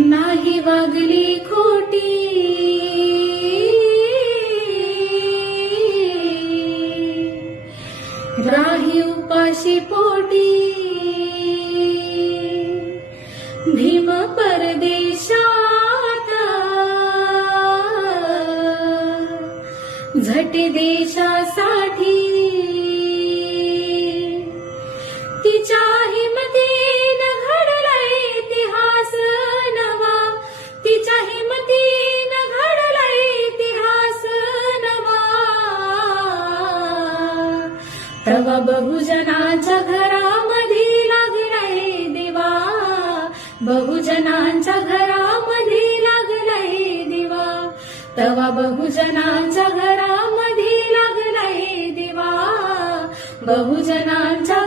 नाही वागली खोटी, राही उपाशी पोटी, भीम परदेशात झटे देशासाठी, तिच्या हिमतीनं घडलाय इतिहास नवा, तिच्या हिमतीनं घडलाय इतिहास नवा. तवा बहुजनांच्या घरामध्ये लागलाय दिवा, बहुजनांच्या घरामध्ये लागलाय दिवा, तवा बहुजनांच्या घरामध्ये लागलाय दिवा, बहुजनांच्या